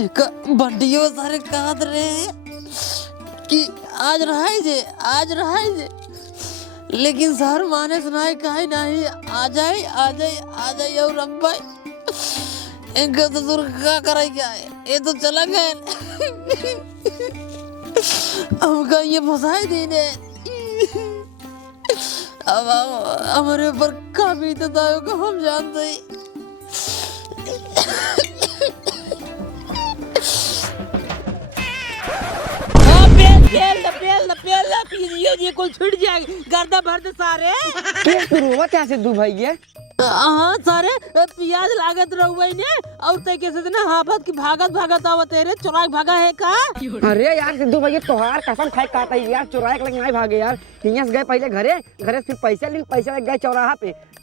एक बंडियो सारे कहा रे कि आज रहाई जे लेकिन सर माने सुनाई कहीं नहीं आ जाए और रब्बा इनका तो दूर क्या कराई क्या है ये तो चला गए हमका ये फंसाई देने अब हमारे ऊपर का बीतता होगा हम जानते ही पेल ये कुल छूट जाएगी गर्दा भर दे सारे क्या क्या सिद्धू भाई है हाँ सारे प्याज लागत रहुआ ने और ते कैसे ना हाफत की भागत आवा तेरे चुराक भागा है का अरे यार सिद्धू भाई तोहार कसम खाए कहता है यार चुराए के लग नहीं भागे यार हियां से गए पहले घरे फिर पैसा लग गए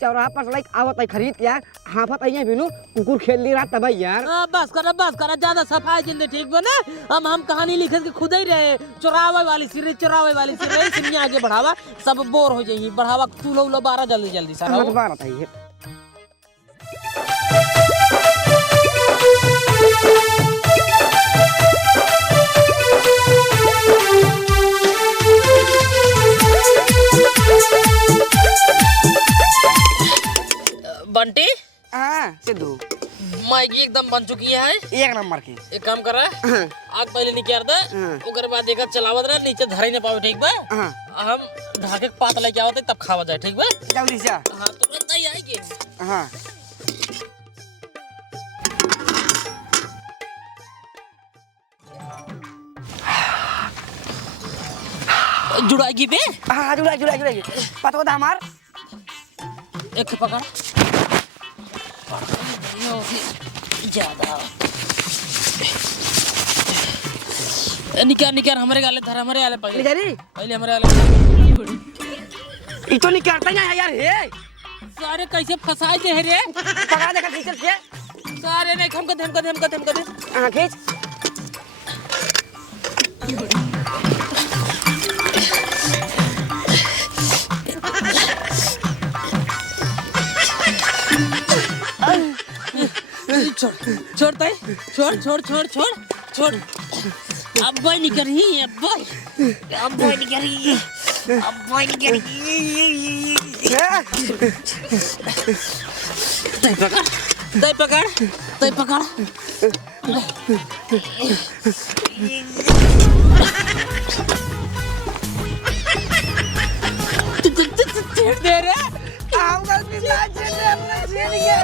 चौराहा पर लाइक आवत है खरीद यार हाफत आई बिनु कुकुर खेल ली रहा तब यार बस कर ज्यादा सफाई जिंदे ठीक बने हम कहानी लिखे के खुद ही रहे चुरावे वाली सिरे सिनिया आगे बढ़ावा सब बोर हो जाइए बढ़ावा चूल्हा उलो 12 जल्दी सारा बारह था ये बंटी हाँ सिद्धू मैगी एकदम बन चुकी है एक नंबर की एक काम कर आग पहले निकाल दे ओकर बाद देखा चलावत रहे नीचे धरे न पावे ठीक बा हम ढाके के पात लेके आवत तब खावा जाए ठीक बा जल्दी से हां तुरंत ही आएगी हां जुड़ाएगी बे हां जुड़ाएगी पता था हमार एक पकड़ ज्यादा निकाल हमारे गाले धर हमारे गाले पहले हमारे गाले ये तो नहीं करता ना यार हे सारे कैसे फंसाए थे रे पकड़ा देखा खींच के सारे नहीं हमको दे हां खींच छोड़ अब भाई नहीं कर रही दे पकड़ दे रे आऊंगा पिता जी ने अपना छीन गया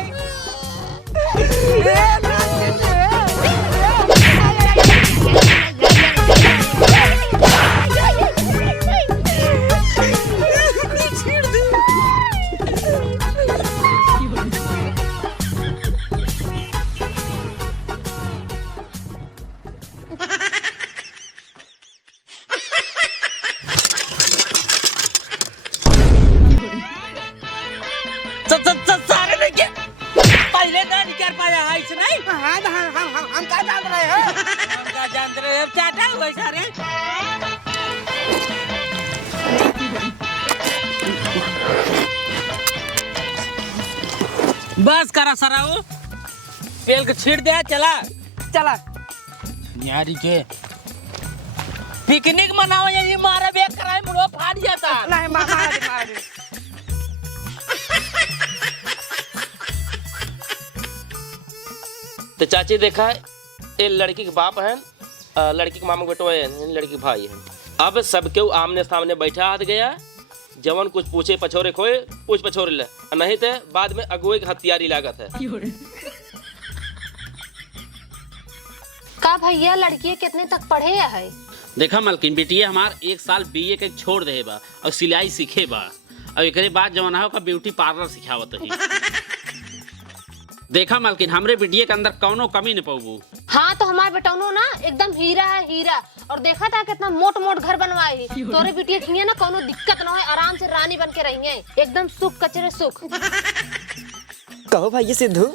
हम क्या जान रहे हैं अब चाटा हुआ सारे बस करा सराओ पेल के छीड़ दे चला यारी के पिकनिक मनाओ ये मारे बेक कराए मुड़ो फाड़ जाता नहीं मार तो चाची देखा ये लड़की के बाप है लड़की के मामा बेटो है लड़की के भाई है अब सबके आमने सामने बैठा हाथ गया जवन कुछ पूछे पछोरे खोए पूछ पछोरे ले नहीं तो बाद में अगुए की हथियारी लागत है का भैया लड़की कितने तक पढ़े है देखा मलकिन बेटिया हमार 1 साल बीए के छोड़ दे बा और सिलाई सीखे बा और एक बाद जवन है ब्यूटी पार्लर सिखावत है देखा मालकिन हमरे बिटिया के अंदर कौनो कमी न पाऊबू हाँ तो हमारे बेटौनो ना एकदम हीरा है हीरा और देखा था कितना मोट घर बनवाए ही तोरे बिटिया की ना कोनो दिक्कत ना है आराम से रानी बन के रही है एकदम सुख कचरे सुख कहो भाई सिद्धू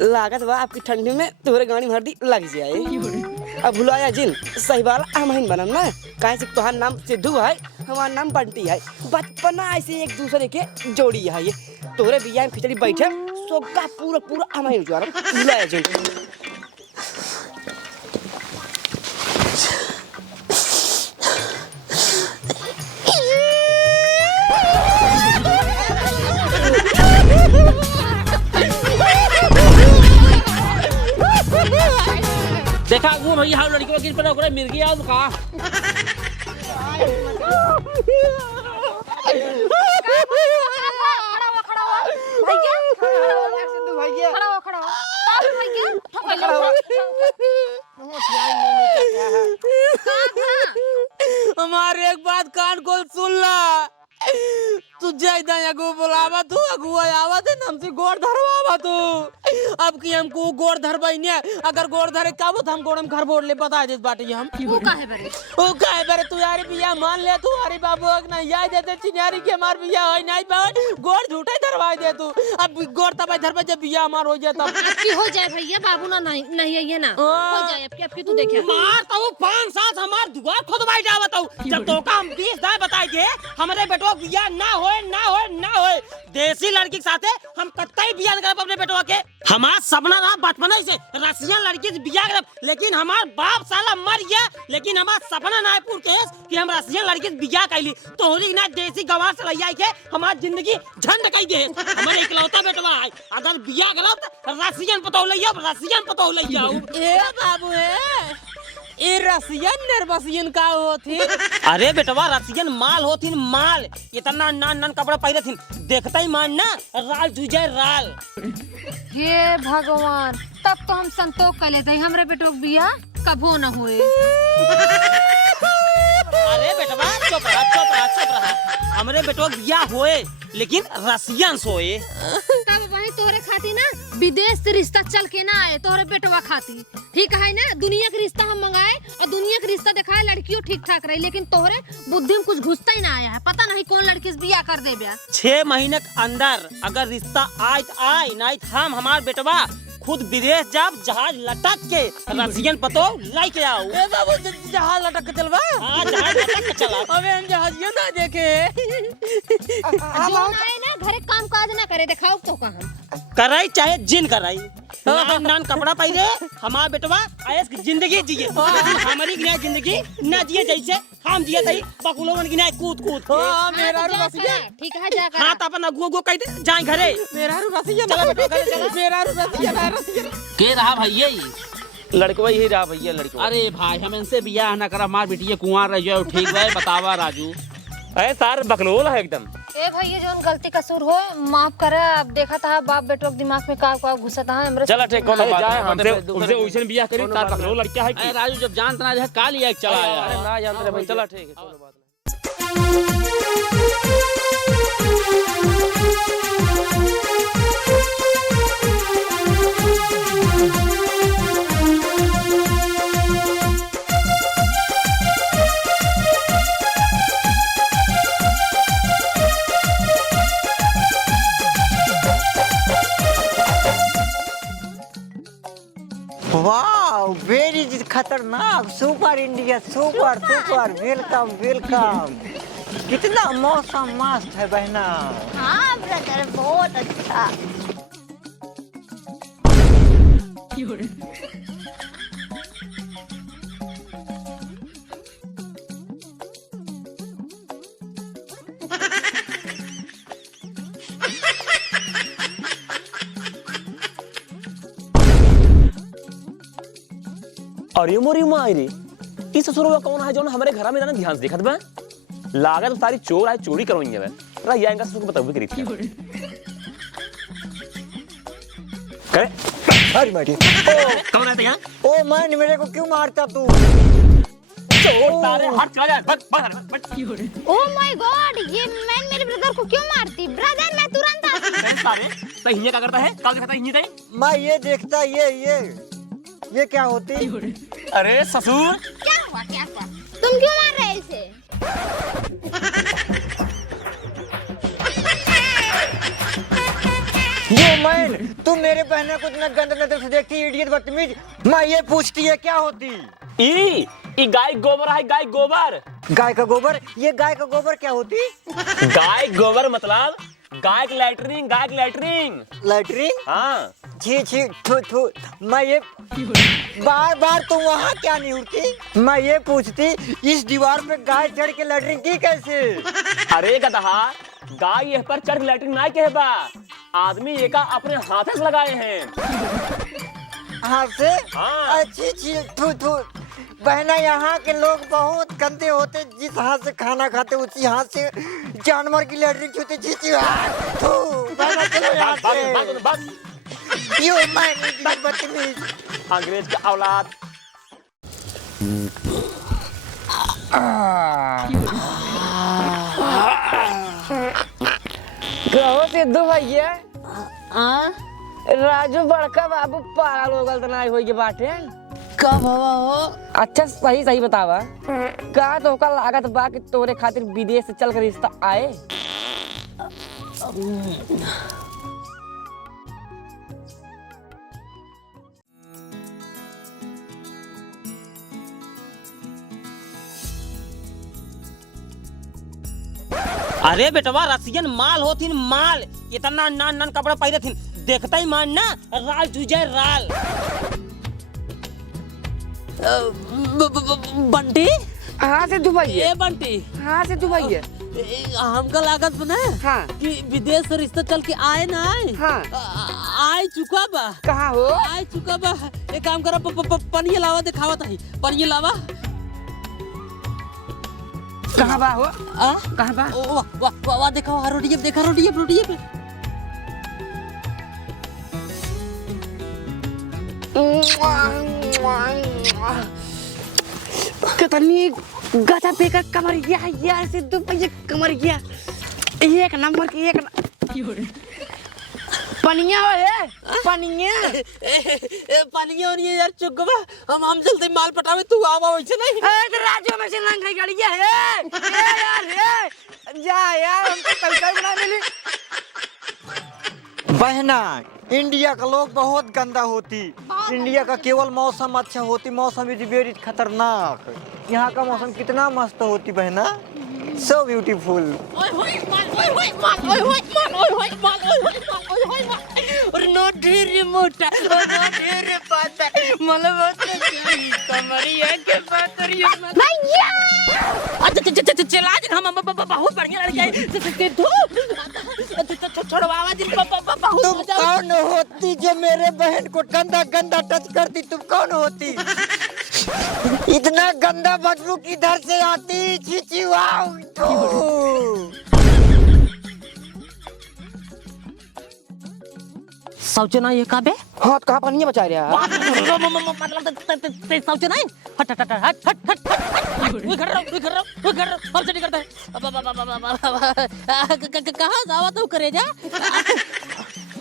लागत बा आपकी ठंडी में तोरे गाड़ी भर दी लग जाए अब भुलाया जिन सही बात हम ही बनम ना काहे से तोहार नाम सिद्धू है हमार नाम बंटी है बचपना ऐसे एक दूसरे के जोड़ी है ये तोरे बिया में खिचड़ी बैठे सोगा पूरा पूरा हमारे जो बुलाया जो देखा वो भैया हम लड़की किस पर ओकरे मिर्गी आओ का हमारे एक बात कान खोल सुन ला। तू जायदा अगु बुलावा तू अगुआ आवा थे हमसे गोड़ धरवावा तू। अब की हमको गोड़ धरबाई ने अगर गोड़ धरे का वो हम गोड़म घर बोल ले बता दे बाटी हम वो काहे बरे ओ काहे बरे तू यारी बिया मान ले तू हरी बाबू ना याद देते चिन्यारी के मार बिया होय नहीं बा गोड़ झूठे धरवा दे तू। अब गोड़ तब धरबा जब बिया मार हो जाए तब की हो जाए भैया बाबू ना नहीं नहीं है ना हो जाए अब की तू देखे मार तो 5 साल हमार दुआर खुदवाई जावत हूं जब तो का हम 20 दाय बताई दे हमरे बेटो बिया ना होए देसी लड़की के साथे हम कत्तई बिया न करब अपने बेटवा के। हमार सपना रहा बचपन से रसियन लड़की से बिया करब लेकिन हमार बाप साला मर गया लेकिन हमार सपना ना पूर के कि हम रसियन लड़की से बिया कैली तोहरी ना देसी गवार से लइया के हमार जिंदगी झंड कई दे। हमारे इकलौता बेटवा है अगर बिया करब त रसियन पतो लइया ए बाबू ए रसियन नरबसियन का होती अरे बेटवा रसियन माल होथिन माल इतना नान नान कपड़ा पहरे थिन देखता ही मान ना राल जुजे राल। हे भगवान तब तो हम संतोष कर लेते हमरे बेटो बिया कबो न हुए। अरे बेटवा चुप रहा हमरे बेटवा बिया होए लेकिन रसियन सोए। तब वही तोहरे खाती ना विदेश से रिश्ता चल के ना आए तोहरे बेटवा खाती ठीक है ना। दुनिया के रिश्ता हम मंगाए और दुनिया के रिश्ता दिखाए लड़कियों ठीक ठाक रही लेकिन तोहरे बुद्धि में कुछ घुसता ही ना आया है। पता नहीं कौन लड़की से बिया कर दे बिया 6 महीने के अंदर अगर रिश्ता आए तो आए नहीं हम हमार बेटवा खुद विदेश जाब जहाज लटक के रसियन पतो लाई के आओ। ए बाबू जहाज लटक के चलवा हां जहाज लटक के चला अबे हम जहाजिया ना देखे जो ना आए ना घरे काम काज ना करे दिखाओ तो कहां कराई चाहे जिन कराई नान नान कपड़ा पहने हमार बेटवा ऐस जिंदगी जिए हमारी गिनाई जिंदगी ना जिए जैसे हम जिए तई बकुलोवन गिनाई कूद कूद के। हां मेरा रू रसिया ठीक है जा कर हां त अपन अगुओ गो कह दे जाए घरे मेरा रू रसिया मेरा रू रसिया के रहा भैया ये लड़कवा यही रहा भैया लड़कवा। अरे भाई हम इनसे बियाह ना करा मार बिटिया कुंवार रह जाओ ठीक है बतावा राजू। अरे सार बकलोल है एकदम। ए भैया जोन गलती कसूर हो माफ करे। अब देखा था बाप बेटो के दिमाग में का घुसा था हमरे चला ठीक कोनो बात जाए नहीं, हमसे हमसे उनसे बियाह करी तार बकलोल लड़का है अरे की। राजू जब जानता ना काल ही एक चला आया अरे ना जानते भाई चला ठीक है कोनो बात नहीं। वाह वेरी खतरनाक सुपर इंडिया सुपर वेलकम कितना मौसम मस्त है बहना। हाँ ब्रदर बहुत अच्छा। अरे मोरी माई रे ई ससुरवा कौन है जोन हमारे घर में ना ध्यान से देखत बा लागत सारी चोर आए चोरी करवाएंगे बे रा याएंगा ससुर को बताओ करी थी करे अरे माटी कौन रहते हैं ओ मैन मेरे को क्यों मारता तू? चोर तारे हट चला जा बट ओह माय गॉड ये मैन मेरे ब्रदर को क्यों मारती? ब्रदर मैं तुरंत आती। तारे सही क्या करता है कल दिखाता है नहीं मैं ये देखता ये क्या होती? अरे ससुर क्या हुआ तुम क्यों मार रहे इसे? ये मैन तुम मेरे बहना को इतना गंद नजर से देखती इडियट बदतमीज। मैं ये पूछती है क्या होती? ई गाय गोबर है गाय गोबर गाय का गोबर? ये गाय का गोबर क्या होती? गाय गोबर मतलब गाय की लैटरिन, गाय की लैटरिन। लैटरिन? हाँ छी छी थू थू। मैं ये बार बार तुम वहाँ क्या नहीं उठती? मैं ये पूछती इस दीवार पे गाय चढ़ के लैटरिन की कैसे? अरे गदहा, गाय यह पर चढ़ के लैटरिन ना के बा, आदमी एका अपने हाथ से लगाए हैं। हाथ से? हाँ। अच्छी छी थू थू। बहना यहाँ के लोग बहुत गंदे होते, जिस हाथ से खाना खाते उसी हाथ से जानवर की लैटरिन छूते। छी छी थू। बहना चलो यहाँ से। बस यू मैं बदतमीज। अंग्रेज का औलाद। कहो सिद्धू भैया, हाँ राजू बड़का बाबू पागल हो गल तना होई के बाटे। कब हवा हो? अच्छा सही सही बतावा, का तो का लागत बा कि तोरे खातिर विदेश से चल कर रिश्ता आए? अरे बेटवा रसियन माल होथिन माल, इतना नान नान कपड़ा पहरे थिन, देखता ही मान ना राल जुजय राल। बंटी? हाँ सिद्धू भैया। ए बंटी, हाँ सिद्धू भैया। हमका लागत बना हाँ। कि विदेश से रिश्ता चल के आए ना आए। हाँ। आए चुका बा। कहाँ हो? आए चुका बा। एक काम करो, पनिया लावा दिखावत है। पनिया लावा। कहाँ बा हो? आ? कहाँ बा? वाह वाह वाह, देखो रोटिये पे, देखा रोटिये पे। कितनी गधा बेकर कमर गया है यार सिद्धू भैया, कमर गया एक नंबर की एक पनिया है पनिया। पनिया और ये यार चुगवा, हम जल्दी माल पटावे, तू आवा वैसे नहीं। तो राज्य में से लंघ गई गाड़िया है यार है। जा यार, हमको पैसा बना मिली। बहना, इंडिया का लोग बहुत गंदा होती। इंडिया का केवल मौसम अच्छा होती, मौसम इज वेरी खतरनाक। यहाँ का मौसम कितना मस्त होती बहना, सो ब्यूटीफुल। और नो ढेर मोटा और नो ढेर पाता, मतलब कमरिया के पातरिया भैया चला दिन हम बहुत बढ़िया लड़के हैं। छोड़वावा दिन बहुत। तुम कौन होती जो मेरे बहन को गंदा गंदा टच करती? तुम कौन होती? इतना गंदा बदबू किधर से आती? छी वाओ। सोचना ये काबे हाथ कहाँ पनिया बचा रहा? मतलब सोचना है। हट हट हट हट हट हट हट। वो कर रहा हमसे नहीं करता है। कहाँ जावा तू करे जा?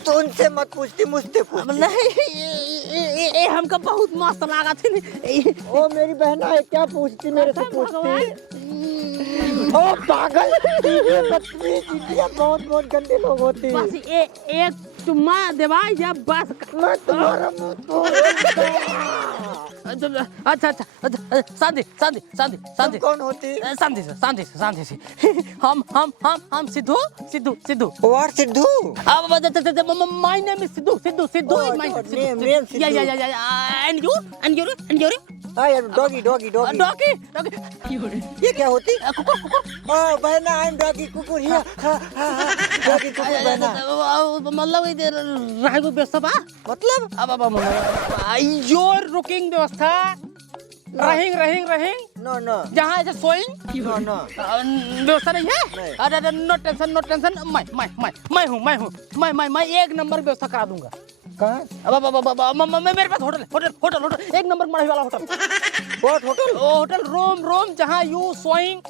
तो उनसे मत पूछती, मुझसे पूछ। नहीं, हमका बहुत मस्त लगा थी। ओ मेरी बहना है, क्या पूछती मेरे से पूछती? ओ पागल, ये बदतमीज, ये बहुत गंदे लोग होते हैं। बस एक चुम्मा देवा या बस। मैं तुम्हारा मुंह अच्छा शांति। कौन होती? शांति से। हम Sidhu. What Sidhu? My name is Sidhu. Name Sidhu. Yeah. And you? Doggy. Doggy. ये क्या होती? ओ बहना, आई एम डॉगी, कुकुर। डॉगी कुकुर बहना। मतलब इधर रहेगो व्यवस्था बा? मतलब? अब योर रुकिंग व्यवस्था, रहिंग नो जहाँ ऐसे सोइंग नो व्यवस्था नहीं है। अरे नो टेंशन, मैं एक नंबर व्यवस्था करा दूंगा। कहाँ? अब मेरे पास होटल एक नंबर मढ़ी वाला hotel. What hotel? Hotel room जहाँ यू सोइंग।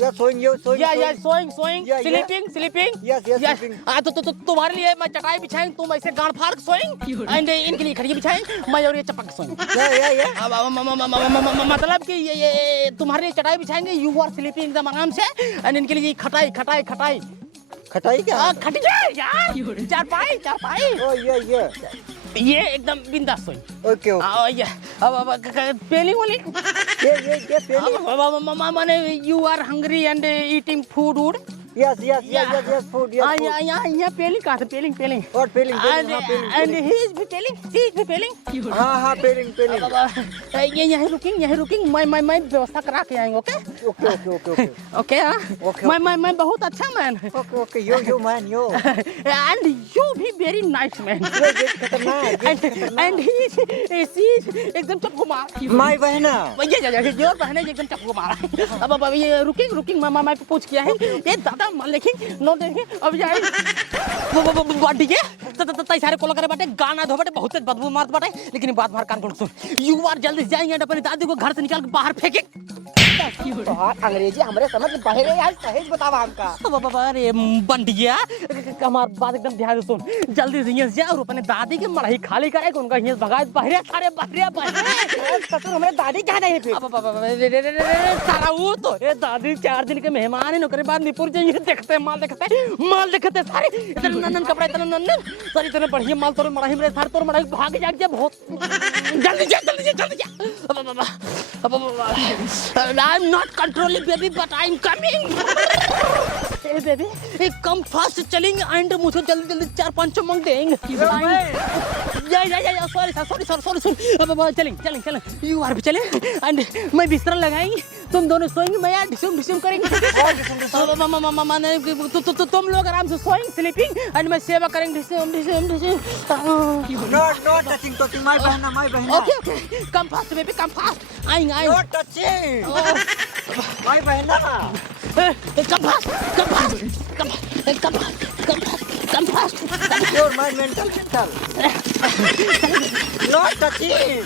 या सोइंग सोइंग Yeah. स्लीपिंग। Yes, sleeping. तो तुम्हारे लिए मैं चटाई बिछाएंगे, तुम ऐसे गांड फाड़ के सोएंगे, एंड इनके लिए खड़िया बिछाएंगे, मैं और ये चपक के सोएंगे। या मतलब कि ये तुम्हारे लिए चटाई बिछाएंगे, यू आर स्लीपिंग एकदम आराम से, एंड इनके लिए खटाई खटाई क्या? खटिया यार, चारपाई। ओ ये एकदम बिंदास सोएंगे। ओके अब पेलिंग वाली ये पेली। माने you are hungry and eating food Yes, food, yes, food. यहाँ पेलिंग कहाँ से पेलिंग What peeling? and he is भी पेलिंग हाँ, peeling. ये यहाँ रुकिंग मैं व्यवस्था करा के आएंगे ओके Okay. हाँ Okay. मैं बहुत अच्छा man Okay, yo, man, yo. and you भी very nice man and he is एकदम चप्पू मार My बहना. ये जोर बहने एकदम चप्पू मारा अब ये रुकिंग मैं पूछ किया है ये दादा लेकिन नो देखे अब जाए वो डीजे तई सारे कोला करे बाटे गाना धो बाटे बहुत बदबू मारत बाटे लेकिन बात बाहर कान खोल सुन यू आर जल्दी से जाएंगे अपनी दादी को घर से निकाल के बाहर फेंके अंग्रेजी हमारे समझ बाहर है यार, सहेज बतावा हमका। अरे बंडिया हमार बात एकदम ध्यान से सुन जल्दी से यहाँ से जा और अपने दादी की मड़ाई खाली करे उनका यहाँ भगाए बाहर सारे बाहर ससुर हमारे दादी क्या नहीं फिर सारा वो तो ये दादी 4 दिन के मेहमान है नौकरी बाद निपुर जाइए देखते माल देखते सारे इतने नंदन कपड़ा इतना नंदन सारी इतने बढ़िया माल तोड़ मड़ाई मेरे सारे तोड़ मड़ाई भाग जा बहुत जल्दी जा I'm not controlling baby but I'm coming hey baby hey come fast चलेंगे एंड मुझे जल्दी 4-5 चमक देंगे या सॉरी सुन अब चलें यू आर भी चलें एंड मैं बिस्तर लगाएंगे तुम दोनों सोएंगे मैं यार ढिसुम करेंगे तुम लोग आराम से सोएंगे स्लीपिंग एंड मैं सेवा करेंगे ढिसुम No touching, my बहना. okay come fast baby come fast आएंगे No touching. My बहना. come fast You're my mental. No touching.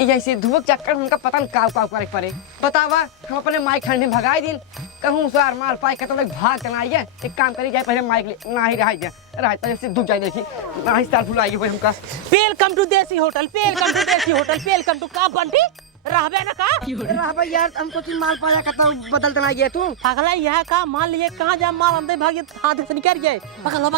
ऐसे धुवक चक्कर उनका पता नहीं काव करे पड़े बतावा हम अपने माइक खंड में भगाई दिन कहूँ सार माल पाई के तो लोग भाग चला आइए एक काम करी जाए पहले माइक ना ही रह जाए से दुख जाए देखी ना ही स्टार फुलाएगी भाई हमका वेलकम टू देसी होटल वेलकम टू का बंटी रहबे ना का रहबे यार हमको तुम माल पाया कहता बदल देना गया तू पगला यह का माल लिए कहाँ जा माल अंदर भागे हाथ से निकल गए पकड़ो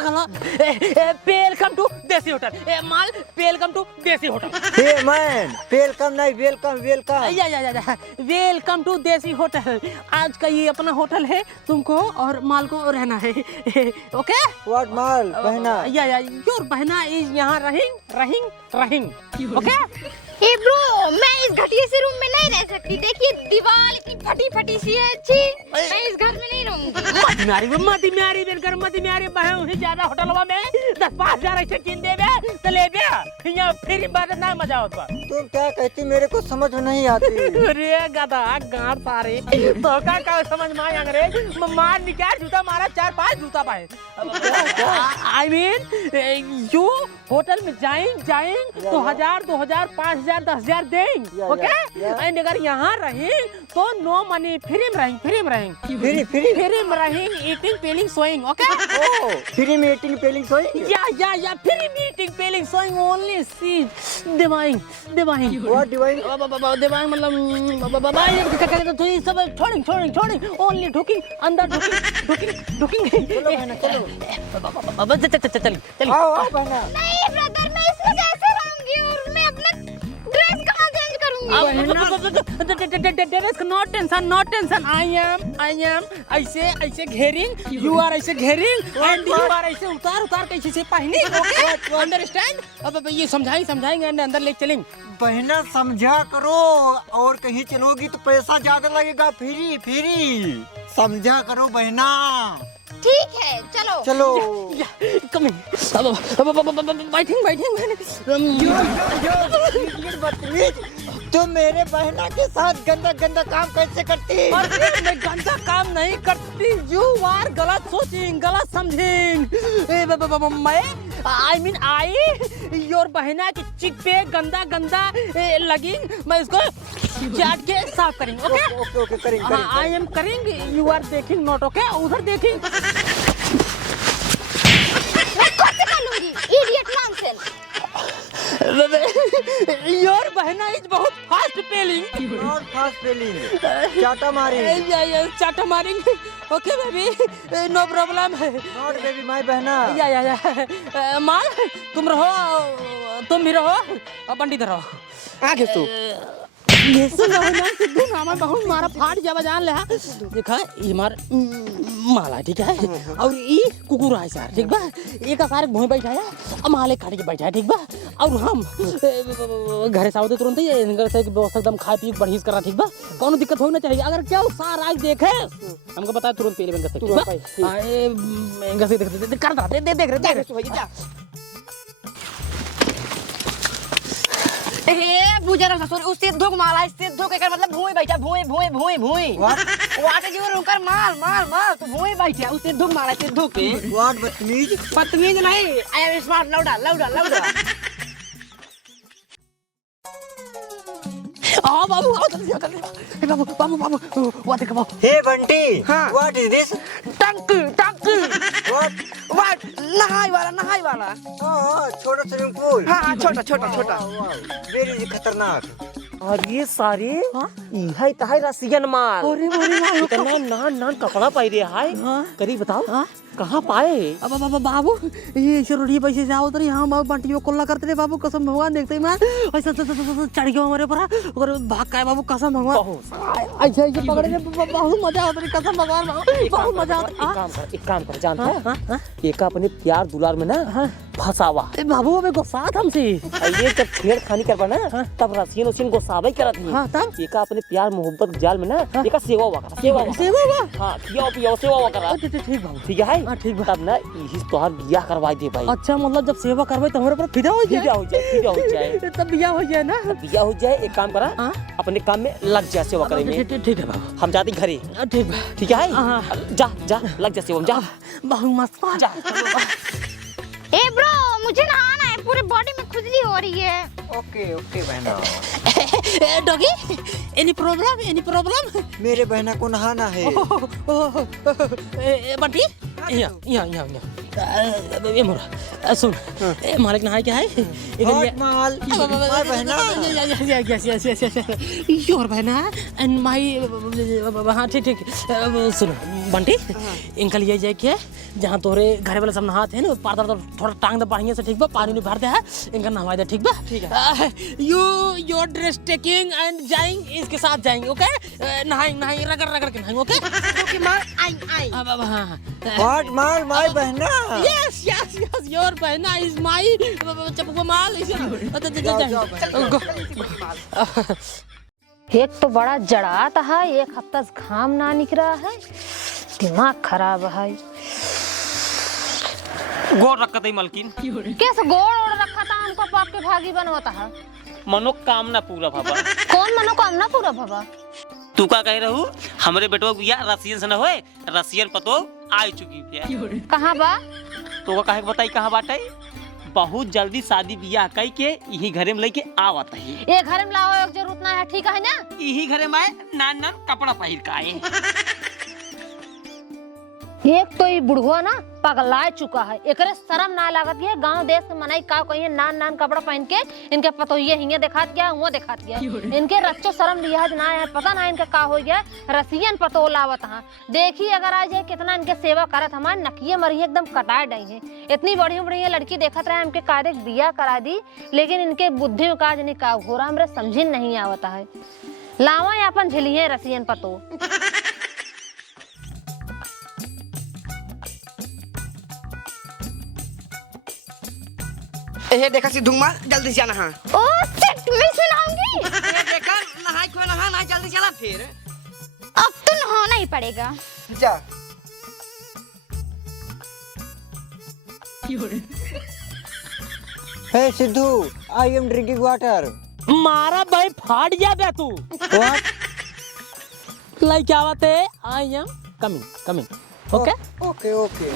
वेलकम टू देसी होटल माल वेलकम टू देसी होटल Hey man, welcome नहीं welcome. या वेलकम टू देसी होटल आज का ये अपना होटल है तुमको और माल को रहना है ओके What माल बहना? या योर बहना इज यहाँ रहिंग ओके हे ब्रो मैं इस घटिया से रूम में नहीं रह सकती देखिए दीवार इतनी फटी सी है अच्छी मैं इस घर में नहीं रहूंगी मती म्यारी बेनकर मती म्यारी बहन ही ज्यादा होटलवा में 10-5 ऐसे चीन देबे तो लेबे यहाँ फिर बात ना मजा होता तुम क्या कहती मेरे को समझ में नहीं आती. रे गधा गांड सारे तो का समझ में अंग्रेज मार निकाल जूता मारा 4-5 जूता पाए आई मीन यू होटल में जाएं तो 1000 2000 5000 10,000 देंगे ओके एंड अगर यहाँ रहे तो नो मनी फ्री में रहेंगे फ्री में रहेंगे eating peeling sowing okay free में ईटिंग पेलिंग सोइंग या फ्री में eating peeling sowing only see dividing What dividing? Dividing मतलब तो ये सब छोड़िंग ओनली ढुकिंग अंदर ढुकिंग चलो बहना चलो. चल आओ बहना. नहीं ब्रदर मैं इसमें कैसे रहूंगी और मैं अपना ड्रेस कहाँ चेंज करूंगी नो टेंशन आई एम ऐसे घेरिंग यू आर ऐसे घेरिंग एंड यू आर ऐसे उतार कैसे से पहनी ओके अंडरस्टैंड अब ये समझाएंगे एंड अंदर ले चलेंगे बहना समझा करो और कहीं चलोगी तो पैसा ज्यादा लगेगा फ्री समझा करो बहना. ठीक है चलो तुम मेरे बहना के साथ गंदा काम कैसे करती? मैं गंदा काम नहीं करती यू आर गलत सोचिंग गलत समझिंग मैं आई मीन योर बहना की चिक पे गंदा लगी मैं इसको चाट के साफ करेंगे ओके करेंगे. आई एम करेंगे यू आर देखेंगे नोट ओके उधर देखेंगे मैं खुद से कर लूंगी इडियट नॉनसेंस योर बहना इज बहुत फास्ट पेलिंग नॉट फास्ट पेलिंग. चाटा मारेंगे ओके बेबी नो प्रॉब्लम है नॉट बेबी माय बहना. या माल तुम भी रहो और पंडित रहो आगे तू ये सुन रहा ना सिद्धू नामा बहुत मारा फाट जावा जान ले देखा ये मार माला ठीक है और ये कुकुर है सर ठीक बा एक सारे भोई बैठा है अब माले काट के बैठा है ठीक बा और हम घरे सावते तुरंत ही इनकर से व्यवस्था एकदम खा पी बढ़िया करा ठीक बा कोनो दिक्कत होना चाहिए अगर क्या सार आज देखे हमको बता तुरंत पहले बन सकते ठीक बा इनका से देख कर देख रहे ए बुजर ससुर उस सिद्धू के माला सिद्धू के कर मतलब भूई बैठा भूई वाट जो रुकर माल तू भूई बैठा उस सिद्धू के माला सिद्धू के व्हाट बदतमीज नहीं आई एम स्मार्ट लौड़ा आओ बाबू आओ जल्दी बाबू वो देख बाबू हे बंटी हाँ। व्हाट इज दिस टंक वाट नहाई वाला हां छोटा स्विमिंग पूल हां छोटा वेरी खतरनाक और ये सारे इहाई तहाई रसियन माल अरे वाह इतना नान कपड़ा पाई हाय करी बताओ कहाँ पाए अब बाबू ये शरोड़ी पैसे से आओ तो यहाँ बाबू बंटियों कोल्ला करते थे बाबू कसम भगवान देखते ही मैं ऐसा चढ़ गया हमारे ऊपर और भाग का है बाबू कसम भगवान ऐसे ऐसे पकड़े बहुत मजा आता है कसम भगवान बहुत मजा आता एक काम कर जानता है एक अपने प्यार दुलार में ना फसावा बाबू अबे गुस्सा हमसे ये जब छेड़खानी करवा ना तब रसियन गुस्सावे करत हाँ, तब? एक अपने प्यार मोहब्बत जाल में ना एक सेवा सेवा हाँ पियो सेवा करा ठीक बाबू ठीक है हाँ, ठीक बा। तब ना यही तोहार बियाह करवा दे भाई अच्छा मतलब जब सेवा करवाई तो हमारे ऊपर फिदा हो जाए तब बिया हो जाए ना बियाह हो जाए एक काम करा हाँ? अपने काम में लग जा सेवा करे में ठीक है बाबू हम जाते घरे ठीक बा ठीक है हाँ। जा लग जा सेवा में जा बहुत मस्त जा ए ब्रो मुझे नहाना है पूरी बॉडी में खुजली हो रही है। ओके बहना डॉगी एनी प्रॉब्लम मेरे बहना को नहाना है बंटी यहाँ ये मोरा सुन मालिक नहाए क्या है हॉट माल माय बहना योर बहना एंड माई हाँ ठीक सुनो बंटी इनका लिए जाए क्या जहाँ तोरे घरे वाले सब नहाते हैं ना पार थोड़ा टांग दे बढ़िया से ठीक बा पानी नहीं भर दे है इनका नहवा दे ठीक बा योर ड्रेस टेकिंग एंड जाएंगे इसके साथ जाएंगे ओके नहाएंगे रगड़ के नहाएंगे ओके हॉट माल माय बहना Yes, your बहना is my चपको माल एक तो बड़ा जड़ाता है एक हफ्ता से घाम ना निकला है दिमाग खराब है गोड़ रखा था मलकिन कैसे गोड़ ओड़ रखा था हमको पाप के भागी बनवाता है मनोकामना पूरा भवा कौन मनोकामना पूरा भवा तू का कह रहू हमरे बेटवा बिया रसियन से न होए रसियन पतो आई चुकी बिया कहाँ बा तो का काहे बताई कहाँ बाटे बहुत जल्दी शादी बियाह कई के यही घरे में लेके आवत है ये घर में लाओ एक जरूरत ना है ठीक है ना यही घरे में नान कपड़ा पहिर का आए एक तो ये बुढ़वा ना पगला चुका है एकरे शर्म ना लागत है गांव देश में मनाई का कहिए नान कपड़ा पहन के इनके पतोहिए हिंगे दिखात गया हुआ दिखात गया इनके रच्चो शर्म लिहाज ना है पता ना इनका का हो गया रसियन पतो लावत हां देखी अगर आज है कितना इनके सेवा करत हमारे नकिए मरी एकदम कटाए डई है इतनी बढ़िया लड़की देखत रहे हमके कायदे बियाह करा दी लेकिन इनके बुद्धि में काज नहीं का हो रहा हमरे समझ नहीं आवता है लावा अपन झिलिए रसियन पतो ए देखा सिद्धू माल जल्दी से नहा ओ शिट मैं सुनाऊंगी। ये देखा नहाई को नहा जल्दी चला फिर अब तो नहाना ही पड़ेगा। जा हे Sidhu I am drinking water मारा भाई फाट जा बे तू व्हाट लाइक क्या बात है I am coming okay okay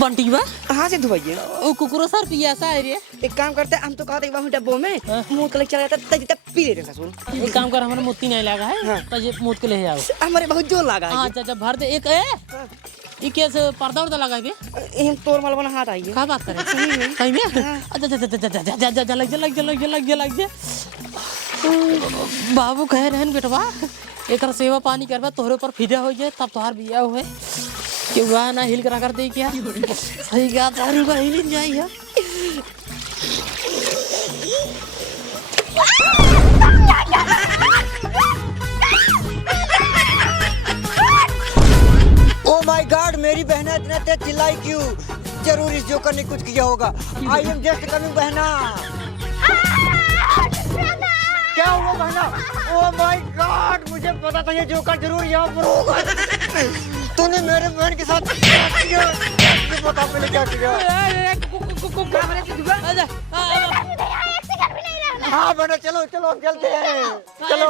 Bunty बा हाँ सिद्धू भैया ओ कुकुरो सर पिया सा है रे एक काम करते हम तो कहते बाहु डब्बो में मुंह तले चला जाता तब पी लेते सुन एक काम कर हमारे मोती नहीं लगा है तो ये मूत के ले जाओ हमारे बहुत जोर लगा हां अच्छा भर दे एक ये कैसे पर्दा उर्दा लगा के ये तोर माल बना हाथ आई है क्या बात कर सही में अच्छा लग जा बाबू कह रहे हैं बेटवा एक सेवा पानी करवा तोहरे ऊपर फिदा हो जाए तब तोहार बिया हुए क्यों ना हिल करा कर दे क्या सही क्या तारी हिल जाए ओ माय गॉड, मेरी बहना इतना तेज चिल्लाई क्यों? जरूर इस जोकर ने कुछ किया होगा। आई एम जस्ट कमिंग बहना। क्या हुआ बहना? ओ माय गॉड, मुझे पता था ये जोकर जरूर यहाँ पर होगा। तूने मेरे बहन के साथ क्या किया? मुझे पता पहले क्या किया? हाँ बहना, चलो चलो अब चलते हैं, चलो।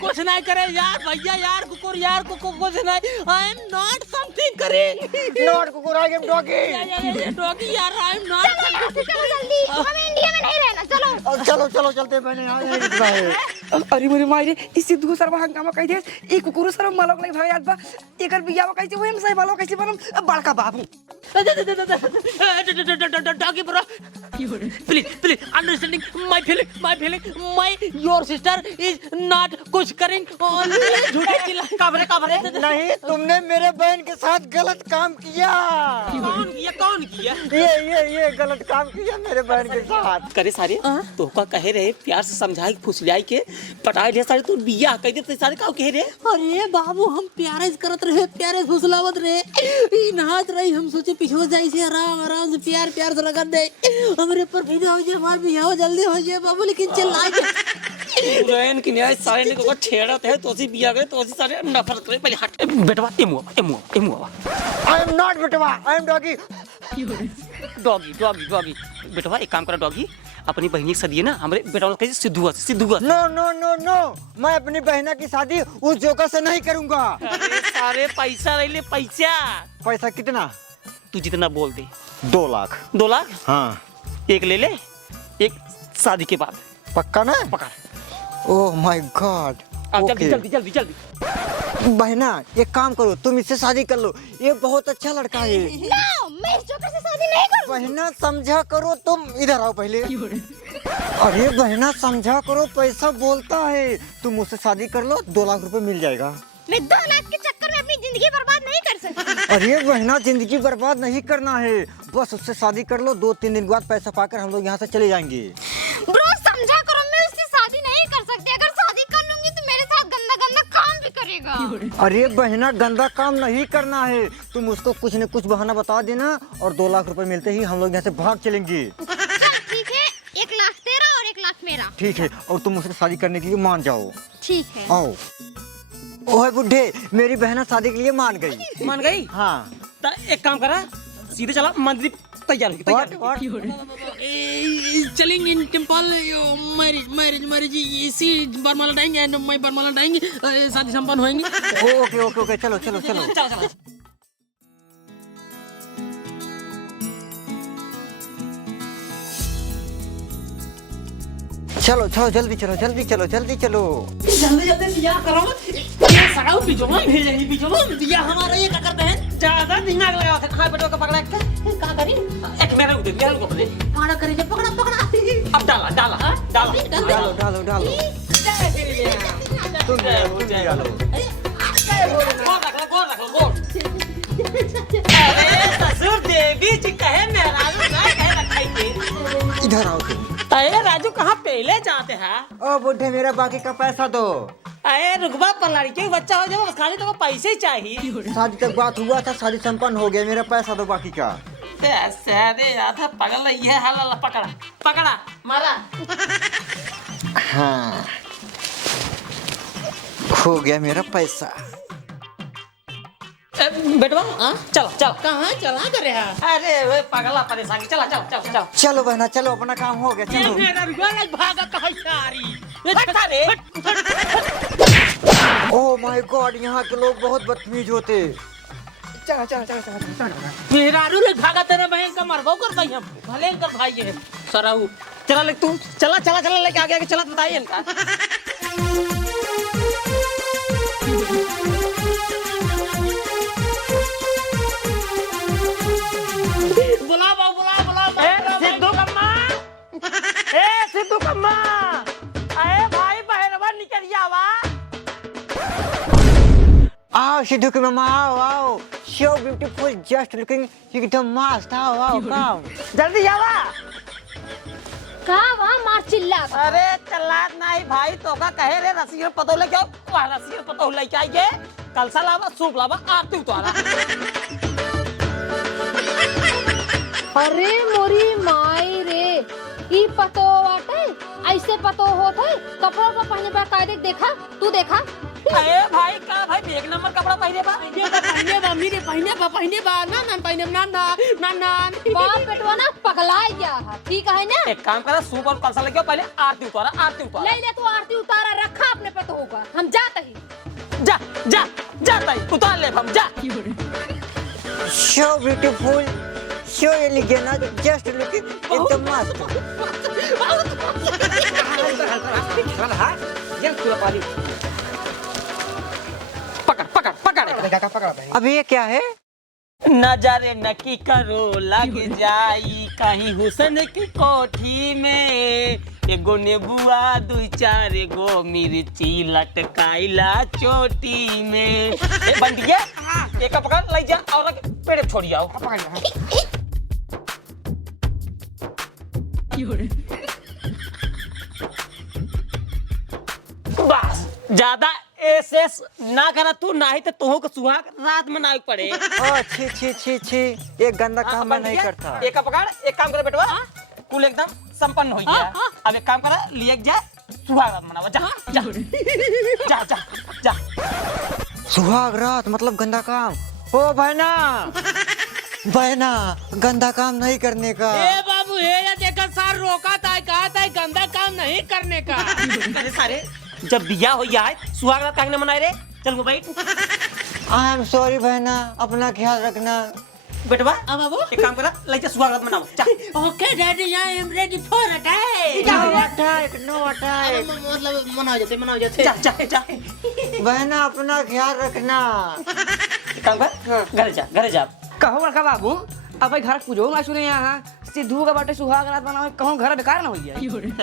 कुछ नहीं करे यार, भैया यार, कुकुर यार, कुछ नहीं। आई एम नॉट समथिंग करेंग। नॉट कुकुर, आई एम डॉगी। डॉगी यार, आई एम नॉट। चलो जल्दी, हमें इंडिया में नहीं रहना, चलो। चलो चलो चलते हैं, मैंने यहाँ नहीं रुकना है। अरे मेरे मायरे इस सिद्धू सरवा हंगामा कह दे ई कुकुर सर मालक नहीं भाग याद बा एकर बियाह कैसे होई हम सही वालों कैसे बनम बड़का बाबू doggy bro, please please understanding my feeling my your sister is not कुछ करेंग, ओनली झूठे चिल्ला काबरे नहीं, तुमने मेरे बहन के साथ गलत काम किया। कौन किया? ये गलत काम किया मेरे बहन के साथ। करे सारे तो का कहे रहे प्यार से समझाई फुसलाई के पटाई ढेर सारे तू बियाह कह दे सारे का कहे रहे। अरे बाबू, हम प्यारे से करत रहे, प्यारे से फुसलावत रहे, ई नहात रही, हम सोचे पीछे जाई से आराम से प्यार से रगड़ दे, हमरे पर विदा हो जाए, हमार बियाह जल्दी हो जाए बाबू, लेकिन चिल्ला के रैन की न्याय सारे ने को छेड़त है तोसी बियाह करे तोसी सारे नफरत करे। पहले हट बेटवा एमुआ आई एम नॉट बेटवा, आई एम डॉगी। डॉगी बेटवा एक काम करा डॉगी अपनी बहनी के सदिए ना हमारे बेटा कैसे सिद्धू नो, मैं अपनी बहना की शादी उस जोकर से नहीं करूंगा। सारे पैसा रह ले पैसा कितना? तू जितना बोल दे। 2 लाख। 2 लाख? हाँ। एक ले ले, एक शादी के बाद। पक्का ना? पक्का। Oh my God. जल्दी बहना एक काम करो, तुम इससे शादी कर लो, ये बहुत अच्छा लड़का है। नो, मैं इस जोकर से शादी नहीं करूंगी। बहना समझा करो, तुम इधर आओ पहले। अरे बहना समझा करो, पैसा बोलता है, तुम उससे शादी कर लो, 2 लाख रुपए मिल जाएगा। मैं 2 लाख के चक्कर में अपनी जिंदगी बर्बाद नहीं कर सकती। अरे बहना जिंदगी बर्बाद नहीं करना है, बस उससे शादी कर लो, 2-3 दिन बाद पैसा पाकर हम लोग यहाँ से चले जाएंगे। ब्रो समझा करो, मैं उससे शादी नहीं कर सकती, अगर शादी कर लूंगी तो मेरे साथ गंदा काम भी करेगा। अरे बहना गंदा काम नहीं करना है, तुम उसको कुछ न कुछ बहाना बता देना और 2 लाख रुपए मिलते ही हम लोग यहाँ से भाग चलेंगे। ठीक है, 1 लाख तेरा और 1 लाख मेरा। ठीक है, और तुम उससे शादी करने के लिए मान जाओ। ठीक है। आओ। ओए बुड्ढे, मेरी बहना शादी के लिए मान गई। मान गई? हाँ। तो एक काम करा सीधे चला मंदिर तैयार चलेंगे इन टेम्पल, मैरिज इसी बरमाला डाएंगे एंड मैं बरमाला डाएंगे, शादी संपन्न होएंगे। ओके, चलो। चलो जल्दी चलो। जल्दी बियाह करो, ये सगाऊ बिजोलो भेजेंगे, बिजोलो बियाह हमारा ये क्या करते हैं, ज्यादा दिमाग लगाओ थे खाए बेटो का पकड़ा के क्या करी? एक मेरे को दे पकड़ा करे, पकड़ा अब डाला डालो। तुम डालो। गोर रख लो अरे ससुर देवी जी कहे मेरा कहे रखाई थे। इधर आओ तुम। अरे राजू कहाँ पहले जाते हैं? ओ बुड्ढे, मेरा बाकी का पैसा दो। अरे रुकबा पर लड़की बच्चा हो जाए खाली तो पैसे ही चाहिए। शादी तक बात हुआ था, शादी संपन्न हो गया, मेरा पैसा दो बाकी का। आधा पगल ये हाल पकड़ा मारा। हाँ, हो गया मेरा पैसा। बेटवा चलो कहाँ चला कर रहा? अरे वे पगला परेशानी चलो चलो बहना, चलो अपना काम हो गया, चलो। ओह माय गॉड, यहाँ के लोग बहुत बदतमीज होते। मेहरारू ले भागा तेरे बहन का मरबो कर भाई, हम भले कर भाई है सराऊ। चला ले तू चला लेके आगे चला बताइए इनका। बुला सिद्धू कम्मा अरे भाई बहनवा निकल जावा। आओ सिद्धू की मामा, आओ। So beautiful, just looking एकदम मस्त। आओ, कम। जल्दी जावा। का वहाँ मार चिल्ला अरे चल्लात नहीं भाई तो का कहे रे रसियन पतो ले क्यों वहाँ रसियन पतो ले क्या ये कलसा लावा सूप लावा आरती उतारा अरे मोरी माई रे ई पतो वाटे ऐसे पतो होते कपड़ा पर पहने पर कायदे देखा तू देखा अरे भाई का भाई एक नंबर कपड़ा पहने बा पहने बा मेरे पहने बा ना पहने ना बाप बेटवा ना पगलाए गया है ठीक है ना एक काम करा सूप और कलसा लेके पहले आरती उतारा ले ले तू आरती उतारा रखा अपने पे तो होगा हम जाते ही जा ताई उतार ले हम जा So beautiful, so elegant, just looking एकदम मस्त। पकड़ अब ये क्या है? नजरे नकी करो लग जाई कहीं हुसन की कोठी में एगो नेबुआ दू चार गो मिर्ची लटकाइला चोटी में ए बंटिया एक पकड़ ले जा और पेड़ छोड़ आओ बस ज्यादा एस ना करा तू नहीं तो तुहो को सुहाग रात में नाई पड़े ओ छी ये गंदा काम मैं नहीं करता। एक पकड़ एक काम करे बेटवा कुल एकदम संपन्न हो गया अब एक काम करा लिए जा सुहाग रात मनावा जा सुहाग रात मतलब गंदा काम। ओ बहना गंदा काम नहीं करने का। ए बाबू ये देखा सार रोका था कहा था गंदा काम नहीं करने का। अरे सारे जब बिया हो जाए सुहाग रात काहे न मनाए रे चल गो बैठ आई एम सॉरी बहना, अपना ख्याल रखना। बेटवा अब बाबू एक काम करा ले जा सुहाग रात मनाओ जा okay daddy I am ready for attack. No attack मतलब मनाओ जाते जा बहना अपना ख्याल रखना। काम कर घरे जा कहो बड़का बाबू अब भाई घर पूजो ना सुने यहाँ सिद्धू का बाटे सुहाग रात बनाओ कहूँ घर बेकार ना हो गया।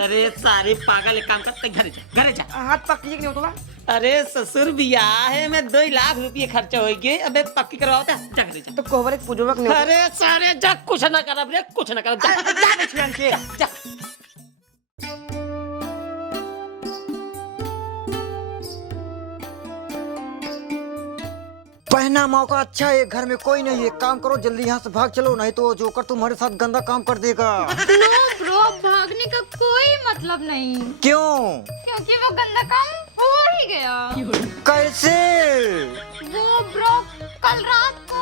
अरे सारे पागल एक काम कर घरे जा हाथ पक्की नहीं होता। अरे ससुर बियाह है मैं 2 लाख रुपये खर्चा हो गए अबे पक्की करवाता जा घरे जा तो कोहबर एक पूजो नहीं होता। अरे सारे जा कुछ ना कर रे कुछ ना कर जा पहना मौका अच्छा है, घर में कोई नहीं है, काम करो जल्दी यहाँ से भाग चलो नहीं तो जोकर तुम्हारे साथ गंदा काम कर देगा। नो ब्रो भागने का कोई मतलब नहीं क्यों? क्योंकि वो गंदा काम हो ही गया। कैसे? वो ब्रो कल रात को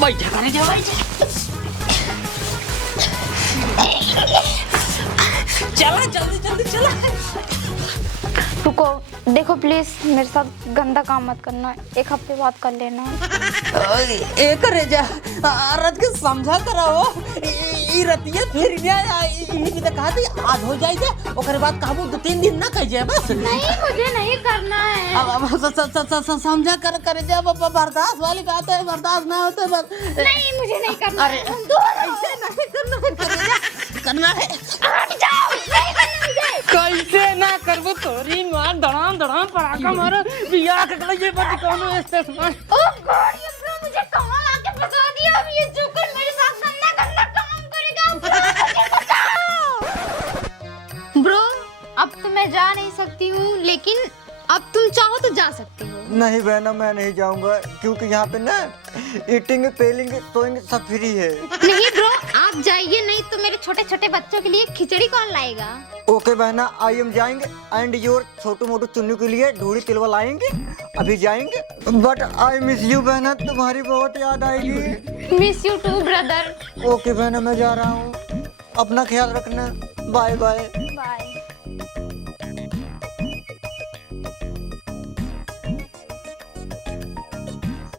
बैठा करने जा चला जल्दी चला रुको देखो प्लीज मेरे साथ गंदा काम मत करना, 1 हफ्ते बाद कर लेना। एक रेजा औरत के समझा कराओ ई रतिया फिर ई भी कहा थी आज हो जाए थे ओकर बाद काबू 2-3 दिन ना कह जाए बस। नहीं मुझे नहीं करना है। अब समझा कर जा बर्दाश्त वाली बात है, बर्दाश्त ना होते बस। नहीं मुझे नहीं करना। अरे ऐसे नहीं करना है हट जाओ, नहीं करना मुझे। कैसे ना करबो तोरी मां धड़ाम पड़ाका मारो बियाह के लिए बड़ी कोनो स्टेशन ओ गॉड ये ब्रो मुझे कहाँ लाके फंसा दिया। अब ये जोकर मेरे साथ गंदा काम करेगा। ब्रो अब तो मैं जा नहीं सकती हूँ लेकिन अब तुम चाहो तो जा सकती हो। नहीं बहना मैं नहीं जाऊंगा क्योंकि यहाँ पे ना ईटिंग पेलिंग सोइंग सब फ्री है। नहीं ब्रो आप जाइए, नहीं तो मेरे छोटे छोटे बच्चों के लिए खिचड़ी कौन लाएगा। ओके बहना आई एम जाएंगे एंड योर छोटू मोटू चुन्नू के लिए ढूढ़ी तिलवा लाएंगे, अभी जाएंगे। बट आई मिस यू बहना, तुम्हारी बहुत याद आएगी। Miss you too brother. Okay बहना मैं जा रहा हूँ, अपना ख्याल रखना, बाय बाय।